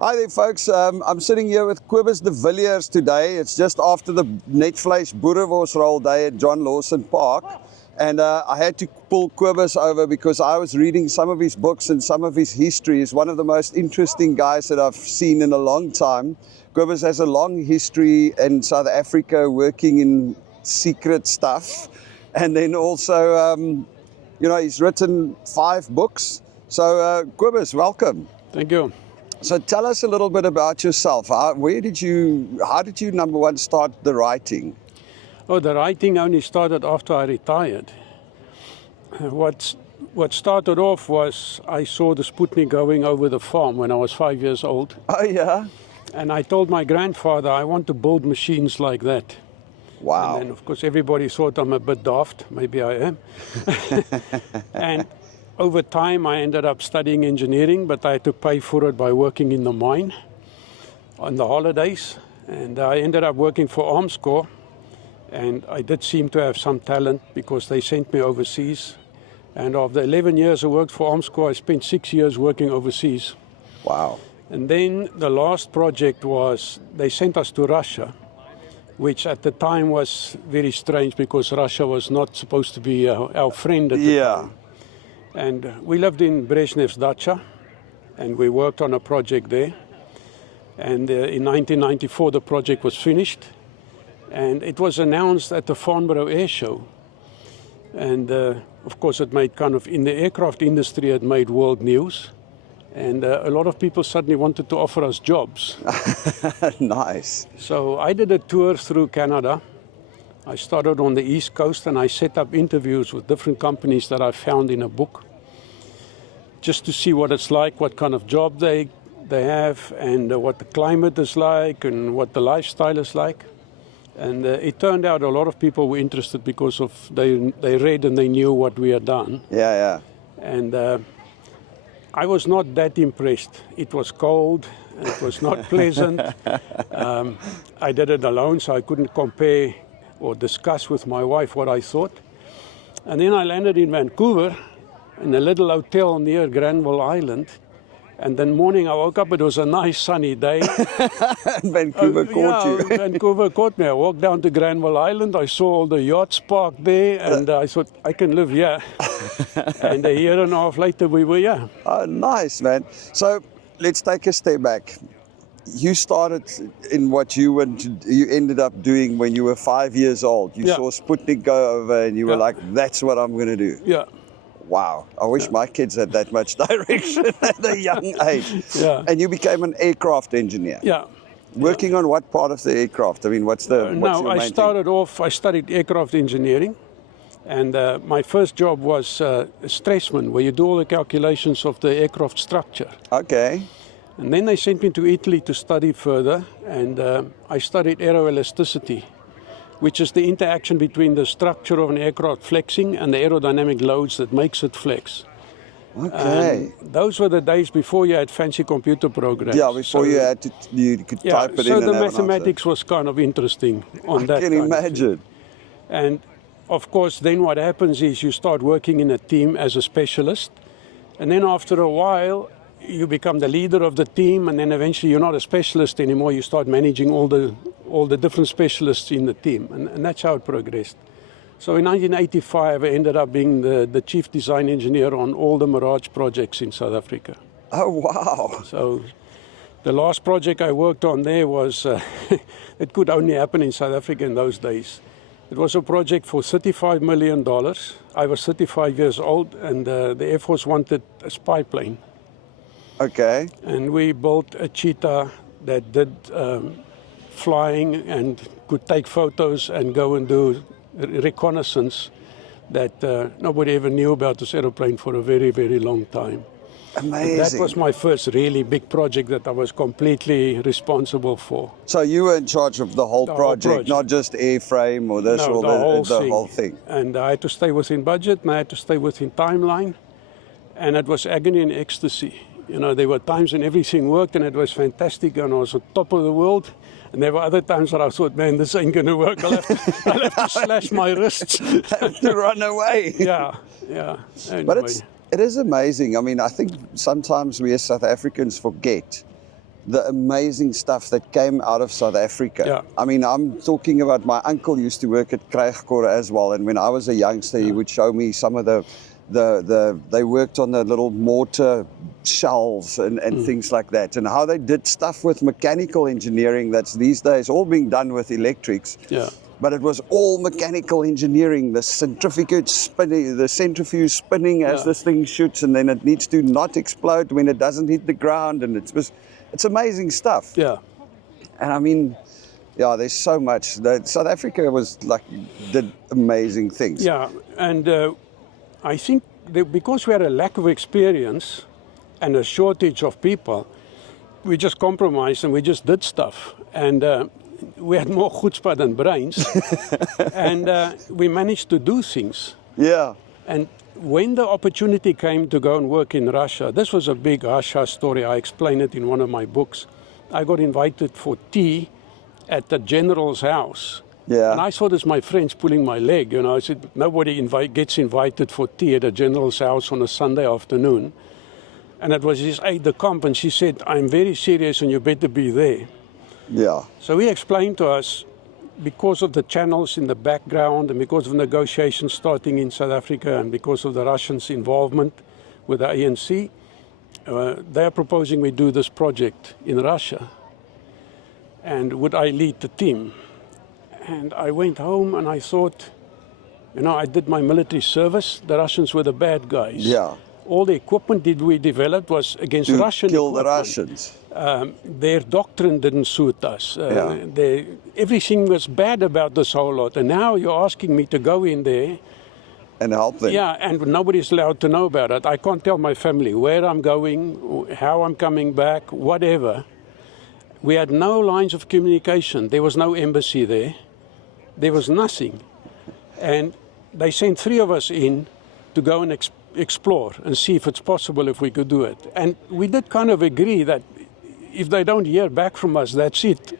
Hi there, folks. I'm sitting here with Kobus de Villiers today. It's just after the Netvleis Boerewors Day at John Lawson Park. And I had to pull Kobus over because I was reading some of his books and some of his history. He's one of the most interesting guys that I've seen in a long time. Kobus has a long history in South Africa working in secret stuff. And then also, he's written 5 books. So Kobus, welcome. Thank you. So tell us a little bit about yourself. How did you, number one, start the writing? Oh, the writing only started after I retired. What started off was I saw the Sputnik going over the farm when I was 5 years old. Oh, yeah? And I told my grandfather, I want to build machines like that. Wow. And then, of course, everybody thought I'm a bit daft. Maybe I am. And over time, I ended up studying engineering, but I had to pay for it by working in the mine on the holidays. And I ended up working for Armscor. And I did seem to have some talent because they sent me overseas. And after 11 years I worked for Armscor, I spent 6 years working overseas. Wow. And then the last project was, they sent us to Russia, which at the time was very strange because Russia was not supposed to be our friend at the time. And we lived in Brezhnev's dacha, and we worked on a project there. And in 1994, the project was finished. And it was announced at the Farnborough Air Show. And of course, it made in the aircraft industry, it made world news. And a lot of people suddenly wanted to offer us jobs. Nice. So I did a tour through Canada. I started on the East Coast and I set up interviews with different companies that I found in a book, just to see what it's like, what kind of job they have, and what the climate is like, and what the lifestyle is like. And it turned out a lot of people were interested because of they read and they knew what we had done. Yeah. And I was not that impressed. It was cold, it was not pleasant. I did it alone, so I couldn't compare or discuss with my wife what I thought. And then I landed in Vancouver in a little hotel near Granville Island. And then morning I woke up, it was a nice sunny day. Vancouver caught you. Vancouver caught me. I walked down to Granville Island, I saw all the yachts parked there, and I thought, I can live here. And a year and a half later, we were here. Oh, nice, man. So let's take a step back. You started in what you ended up doing when you were 5 years old. You saw Sputnik go over and you were like, that's what I'm going to do. Yeah. Wow. I wish my kids had that much direction at a young age. Yeah. And you became an aircraft engineer. Yeah. Working on what part of the aircraft? I mean, what's your main thing? I studied aircraft engineering. And my first job was a stressman, where you do all the calculations of the aircraft structure. Okay. And then they sent me to Italy to study further, and I studied aeroelasticity, which is the interaction between the structure of an aircraft flexing and the aerodynamic loads that makes it flex. Okay. Those were the days before you had fancy computer programs. Yeah, before you could type it in. So the mathematics was kind of interesting on that. I can imagine. And of course, then what happens is you start working in a team as a specialist, and then after a while, you become the leader of the team, and then eventually you're not a specialist anymore. You start managing all the different specialists in the team, and that's how it progressed. So in 1985, I ended up being the chief design engineer on all the Mirage projects in South Africa. Oh, wow. So the last project I worked on there was, it could only happen in South Africa in those days. It was a project for $35 million. I was 35 years old, and the Air Force wanted a spy plane. Okay. And we built a cheetah that did flying and could take photos and go and do reconnaissance that nobody ever knew about this aeroplane for a very, very long time. Amazing. And that was my first really big project that I was completely responsible for. So you were in charge of the whole project, not just airframe or this or the whole thing. And I had to stay within budget, and I had to stay within timeline. And it was agony and ecstasy. You know, there were times when everything worked and it was fantastic and I was on top of the world. And there were other times where I thought, man, this ain't going to work. I'll have to slash my wrists. Have to run away. Yeah. Anyway. But it is amazing. I mean, I think sometimes we as South Africans forget the amazing stuff that came out of South Africa. Yeah. I mean, I'm talking about my uncle used to work at Krijgkor as well, and when I was a youngster, he would show me some of they worked on the little mortar shells and things like that, and how they did stuff with mechanical engineering that's these days all being done with electrics. Yeah. But it was all mechanical engineering, the centrifuge spinning as this thing shoots, and then it needs to not explode when it doesn't hit the ground, and it's amazing stuff. Yeah. And I mean, yeah, there's so much. South Africa did amazing things. Yeah, and I think that because we had a lack of experience and a shortage of people, we just compromised and we just did stuff. And we had more chutzpah than brains, and we managed to do things. Yeah. And when the opportunity came to go and work in Russia, this was a big Russia story. I explain it in one of my books. I got invited for tea at the general's house. Yeah. And I thought it's my friends pulling my leg. You know, I said, nobody gets invited for tea at a general's house on a Sunday afternoon. And it was his aide-de-camp, and she said, I'm very serious and you better be there. Yeah. So he explained to us, because of the channels in the background and because of negotiations starting in South Africa and because of the Russians' involvement with the ANC, they are proposing we do this project in Russia. And would I lead the team? And I went home and I thought, you know, I did my military service. The Russians were the bad guys. Yeah. All the equipment that we developed was against Russian kill equipment. the Russians. Their doctrine didn't suit us. Everything was bad about this whole lot. And now you're asking me to go in there. And help them. Yeah, and nobody's allowed to know about it. I can't tell my family where I'm going, how I'm coming back, whatever. We had no lines of communication. There was no embassy there. There was nothing. And they sent 3 of us in to go and explore and see if it's possible if we could do it. And we did kind of agree that if they don't hear back from us, that's it.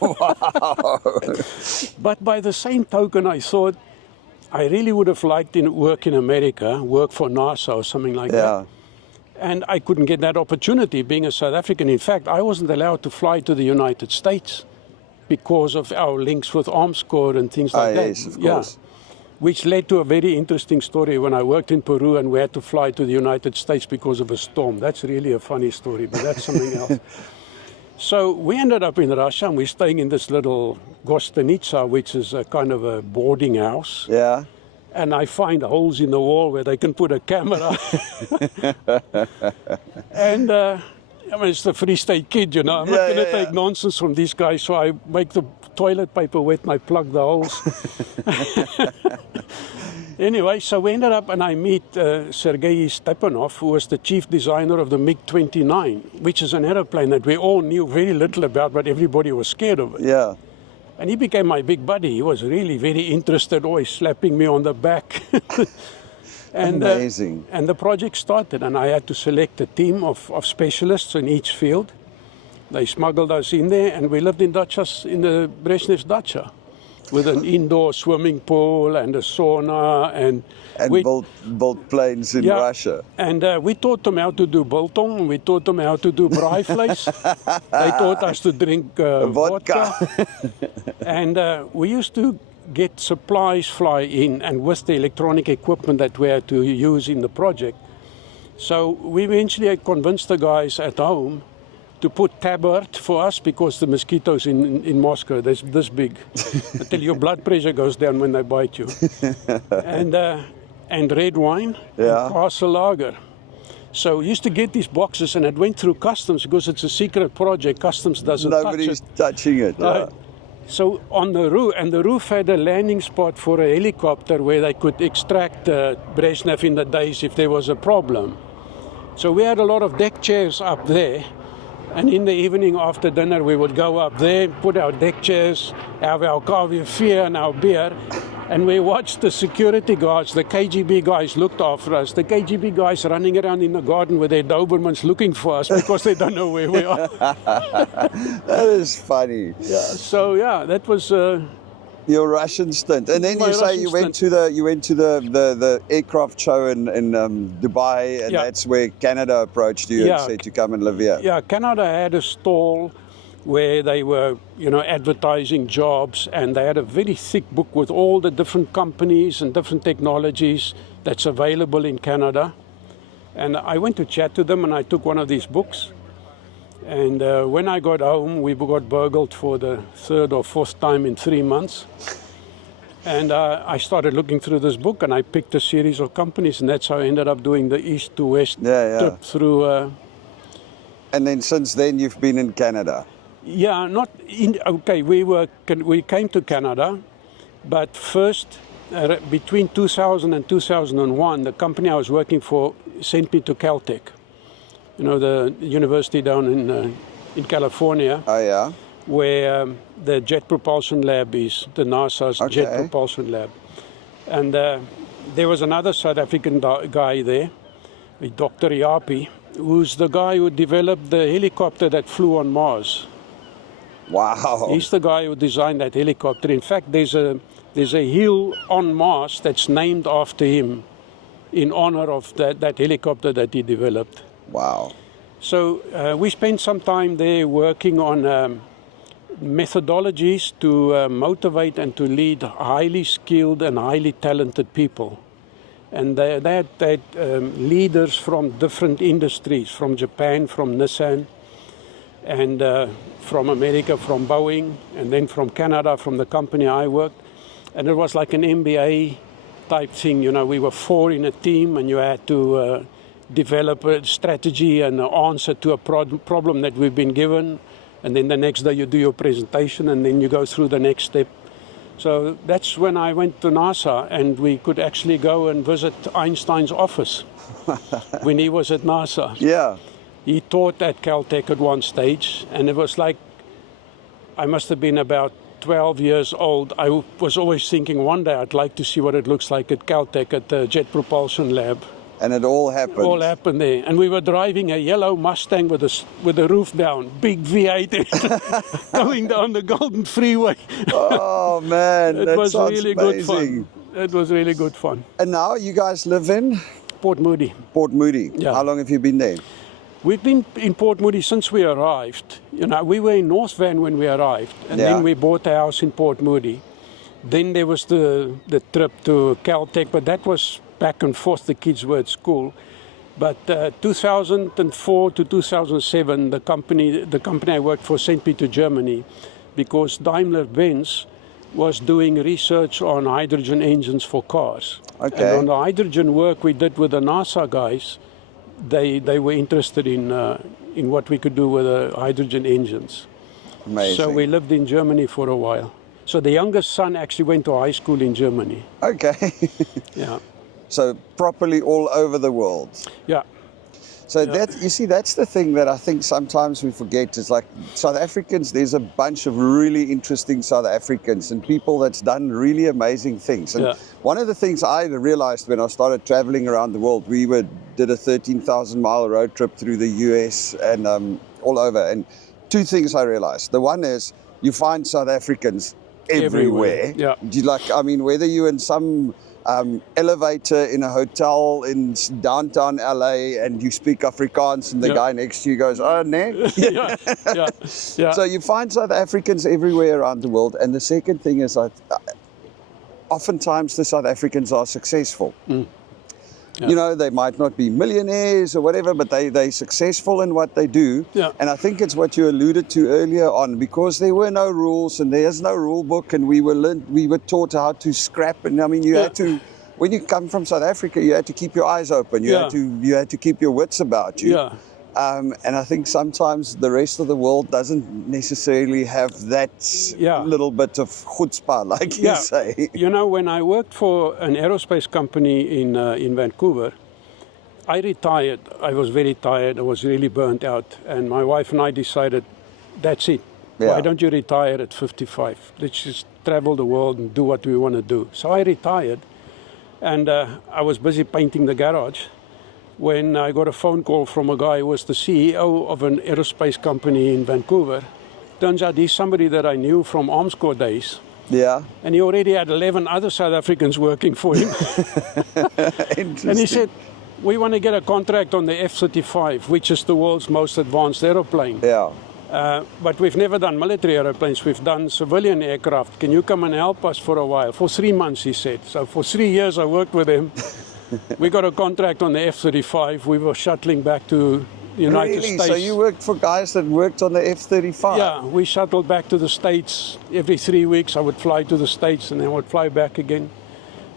Wow. But by the same token, I thought I really would have liked to work in America, work for NASA or something like that. And I couldn't get that opportunity being a South African. In fact, I wasn't allowed to fly to the United States because of our links with Arms Corps and things like that. Yes, of course. Which led to a very interesting story when I worked in Peru and we had to fly to the United States because of a storm. That's really a funny story, but that's something else. So we ended up in Russia and we're staying in this little Gostanitsa, which is a kind of a boarding house. Yeah. And I find holes in the wall where they can put a camera. And I mean, it's the Free State kid, you know. I'm not going to take nonsense from these guys, so I make the toilet paper wet and I plug the holes. Anyway, so we ended up and I meet Sergei Stepanov, who was the chief designer of the MiG-29, which is an aeroplane that we all knew very little about, but everybody was scared of it. Yeah. And he became my big buddy. He was really very interested, always slapping me on the back. And, amazing. And the project started, and I had to select a team of specialists in each field. They smuggled us in there, and we lived in dachas, in the Brezhnev's dacha, with an indoor swimming pool and a sauna. And we built planes in Russia. And we taught them how to do biltong. We taught them how to do braai. They taught us to drink vodka. And we used to get supplies fly in, and with the electronic equipment that we had to use in the project. So we eventually convinced the guys at home to put tabard for us because the mosquitoes in Moscow, they're this big. Until your blood pressure goes down when they bite you. And red wine and Castle Lager. So we used to get these boxes, and it went through customs because it's a secret project. Customs doesn't touch it. Nobody's touching it. So on the roof, and the roof had a landing spot for a helicopter where they could extract Brezhnev in the days if there was a problem. So we had a lot of deck chairs up there, and in the evening after dinner we would go up there, put our deck chairs, have our coffee and our beer, and we watched the security guards, the KGB guys looked after us. The KGB guys running around in the garden with their Dobermans looking for us because they don't know where we are. That is funny. Yeah, so yeah, that was Your Russian stint, and then My you say Russian you went to the aircraft show in Dubai, and Yeah. that's where Canada approached you and Yeah. said to come and live here. Yeah, Canada had a stall where they were, advertising jobs, and they had a very thick book with all the different companies and different technologies that's available in Canada. And I went to chat to them, and I took one of these books. And when I got home, we got burgled for the third or fourth time in 3 months. And I started looking through this book, and I picked a series of companies, and that's how I ended up doing the east to west trip through. And then since then, you've been in Canada. Yeah, not in. Okay, we came to Canada, but first between 2000 and 2001, the company I was working for sent me to Caltech. The university down in California. Oh yeah. Where the Jet Propulsion Lab is, the NASA's Jet Propulsion Lab. And there was another South African guy there, Dr. Iapi, who's the guy who developed the helicopter that flew on Mars. Wow. He's the guy who designed that helicopter. In fact, there's a hill on Mars that's named after him in honor of that helicopter that he developed. Wow. So we spent some time there working on methodologies to motivate and to lead highly skilled and highly talented people. And they had leaders from different industries, from Japan, from Nissan, and from America, from Boeing, and then from Canada, from the company I worked. And it was like an MBA type thing. We were 4 in a team, and you had to develop a strategy and an answer to a problem that we've been given. And then the next day you do your presentation, and then you go through the next step. So that's when I went to NASA, and we could actually go and visit Einstein's office when he was at NASA. Yeah. He taught at Caltech at one stage, and it was like, I must have been about 12 years old. I was always thinking one day I'd like to see what it looks like at Caltech at the Jet Propulsion Lab. And it all happened. All happened there. And we were driving a yellow Mustang with the roof down, big V8, going down the Golden Freeway. Oh, man. It was really good fun. It was really good fun. And now you guys live in? Port Moody. Port Moody. Yeah. How long have you been there? We've been in Port Moody since we arrived. We were in North Van when we arrived, and then we bought a house in Port Moody. Then there was the trip to Caltech, but that was back and forth. The kids were at school. But 2004 to 2007, the company I worked for sent me to Germany because Daimler-Benz was doing research on hydrogen engines for cars. Okay. And on the hydrogen work we did with the NASA guys, they were interested in what we could do with the hydrogen engines. Amazing. So we lived in Germany for a while. So the youngest son actually went to high school in Germany. Okay. Yeah. So properly all over the world. Yeah. So that's the thing that I think sometimes we forget. Is like South Africans, there's a bunch of really interesting South Africans and people that's done really amazing things. And one of the things I realized when I started traveling around the world, we did a 13,000-mile road trip through the US and all over. And 2 things I realized. The one is you find South Africans everywhere. Yeah. Whether you're in some elevator in a hotel in downtown LA and you speak Afrikaans and the guy next to you goes, oh, nee. Yeah. So you find South Africans everywhere around the world. And the second thing is oftentimes the South Africans are successful. Yeah. They might not be millionaires or whatever, but they're successful in what they do. Yeah. And I think it's what you alluded to earlier on, because there were no rules and there's no rule book, and we were taught how to scrap. And you had to, when you come from South Africa, you had to keep your eyes open. You had to keep your wits about you. Yeah. And I think sometimes the rest of the world doesn't necessarily have that little bit of chutzpah, like you say. When I worked for an aerospace company in Vancouver, I retired. I was very tired. I was really burnt out. And my wife and I decided, that's it. Yeah. Why don't you retire at 55? Let's just travel the world and do what we want to do. So I retired, and I was busy painting the garage when I got a phone call from a guy who was the CEO of an aerospace company in Vancouver. Turns out he's somebody that I knew from Arms Corps days. Yeah. And he already had 11 other South Africans working for him. Interesting. And he said, we want to get a contract on the F-35, which is the world's most advanced aeroplane. Yeah. But we've never done military aeroplanes, we've done civilian aircraft. Can you come and help us for a while? For 3 months, he said. So for 3 years I worked with him. We got a contract on the F-35. We were shuttling back to the United Really? States. So you worked for guys that worked on the F-35? Yeah, we shuttled back to the States. Every 3 weeks I would fly to the States and then I would fly back again.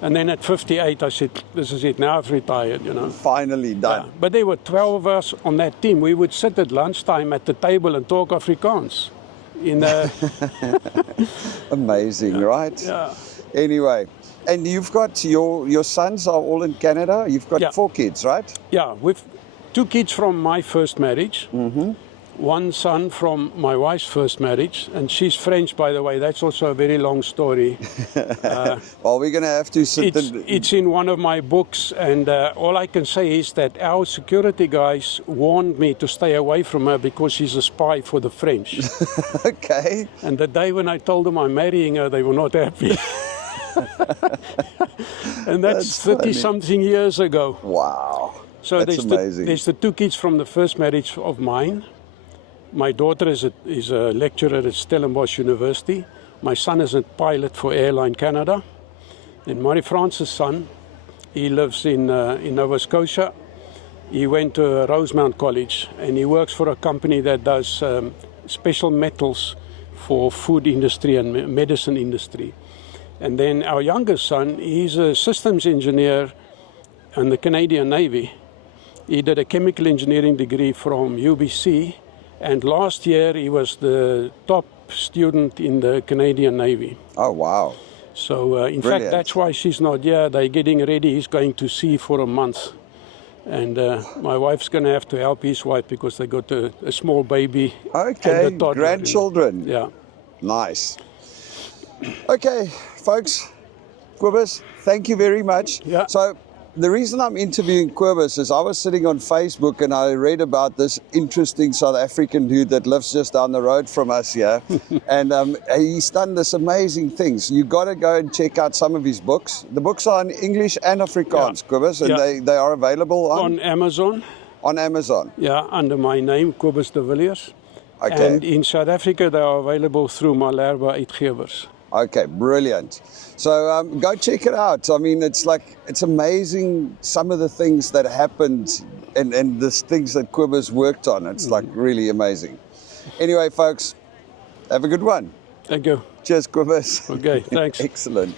And then at 58 I said, this is it, now I've retired, you know. Finally done. Yeah. But there were 12 of us on that team. We would sit at lunchtime at the table and talk Afrikaans. Amazing, right? Yeah. Anyway, and you've got your sons are all in Canada. You've got Yeah. 4 kids, right? Yeah, with 2 kids from my first marriage. Mm-hmm. 1 son from my wife's first marriage, and she's French, by the way. That's also a very long story. Well, we're going to have to sit It's in one of my books, and all I can say is that our security guys warned me to stay away from her because she's a spy for the French. Okay. And the day when I told them I'm marrying her, they were not happy. And that's 30-something years ago. Wow. So That's amazing. there's the 2 kids from the first marriage of mine. My daughter is a lecturer at Stellenbosch University. My son is a pilot for Airline Canada. And Marie-France's son, he lives in Nova Scotia. He went to Rosemount College and he works for a company that does special metals for food industry and medicine industry. And then our youngest son, he's a systems engineer in the Canadian Navy. He did a chemical engineering degree from UBC. And last year he was the top student in the Canadian Navy. Oh, wow. So in fact, that's why she's not here. They're getting ready. He's going to sea for a month. And my wife's going to have to help his wife because they got a small baby. Okay, and a toddler. grandchildren. Yeah. Nice. Okay, folks, Kobus, thank you very much. Yeah. So the reason I'm interviewing Kobus is I was sitting on Facebook and I read about this interesting South African dude that lives just down the road from us here. And he's done this amazing things. You got to go and check out some of his books. The books are in English and Afrikaans, Kobus, and they are available on Amazon. On Amazon. Yeah, under my name, Kobus de Villiers. Okay. And in South Africa, they are available through Malherbe Uitgewers. Okay, brilliant. So go check it out. I mean, it's amazing some of the things that happened and the things that Kobus worked on. It's like really amazing. Anyway, folks, have a good one. Thank you. Cheers, Kobus. Okay, thanks. Excellent.